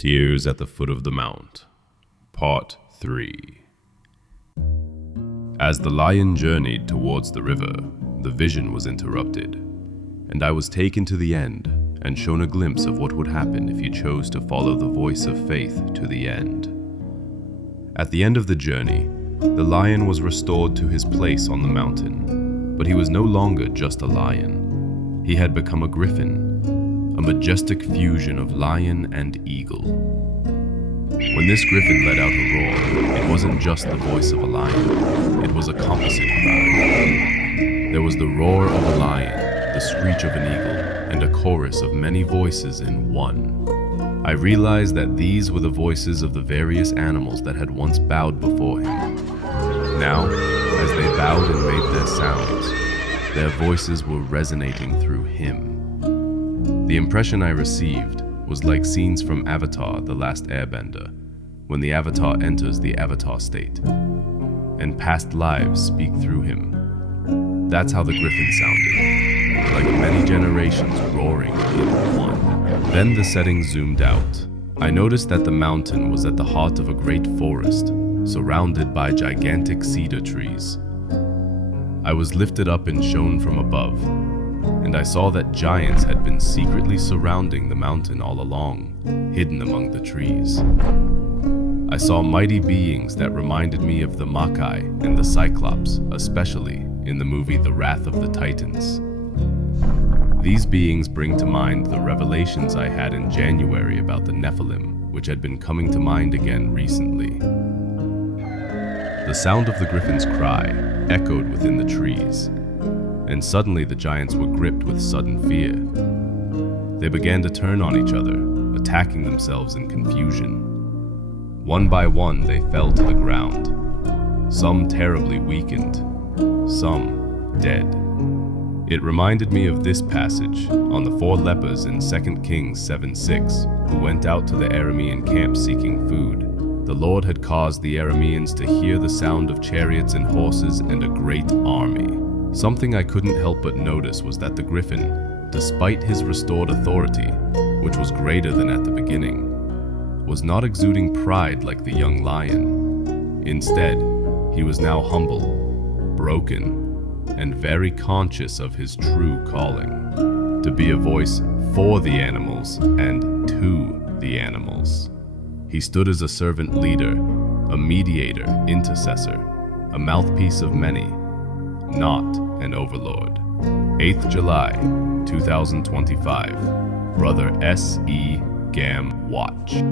Tears at the Foot of the Mount, Part 3. As the lion journeyed towards the river, the vision was interrupted, and I was taken to the end and shown a glimpse of what would happen if you chose to follow the voice of faith to the end. At the end of the journey, the lion was restored to his place on the mountain, but he was no longer just a lion. He had become a griffin, a majestic fusion of lion and eagle. When this griffin let out a roar, it wasn't just the voice of a lion, it was a composite cry. There was the roar of a lion, the screech of an eagle, and a chorus of many voices in one. I realized that these were the voices of the various animals that had once bowed before him. Now, as they bowed and made their sounds, their voices were resonating through him. The impression I received was like scenes from Avatar: The Last Airbender, when the Avatar enters the Avatar state, and past lives speak through him. That's how the griffin sounded, like many generations roaring in one. Then the setting zoomed out. I noticed that the mountain was at the heart of a great forest, surrounded by gigantic cedar trees. I was lifted up and shown from above, and I saw that giants had been secretly surrounding the mountain all along, hidden among the trees. I saw mighty beings that reminded me of the Makai and the Cyclops, especially in the movie The Wrath of the Titans. These beings bring to mind the revelations I had in January about the Nephilim, which had been coming to mind again recently. The sound of the griffin's cry echoed within the trees, and suddenly the giants were gripped with sudden fear. They began to turn on each other, attacking themselves in confusion. One by one, they fell to the ground, some terribly weakened, some dead. It reminded me of this passage on the 4 lepers in 2 Kings 7:6, who went out to the Aramean camp seeking food. The Lord had caused the Arameans to hear the sound of chariots and horses and a great army. Something I couldn't help but notice was that the griffin, despite his restored authority, which was greater than at the beginning, was not exuding pride like the young lion. Instead, he was now humble, broken, and very conscious of his true calling, to be a voice for the animals and to the animals. He stood as a servant leader, a mediator, intercessor, a mouthpiece of many, not an overlord. 8th July, 2025, Brother S.E. Gam Watch.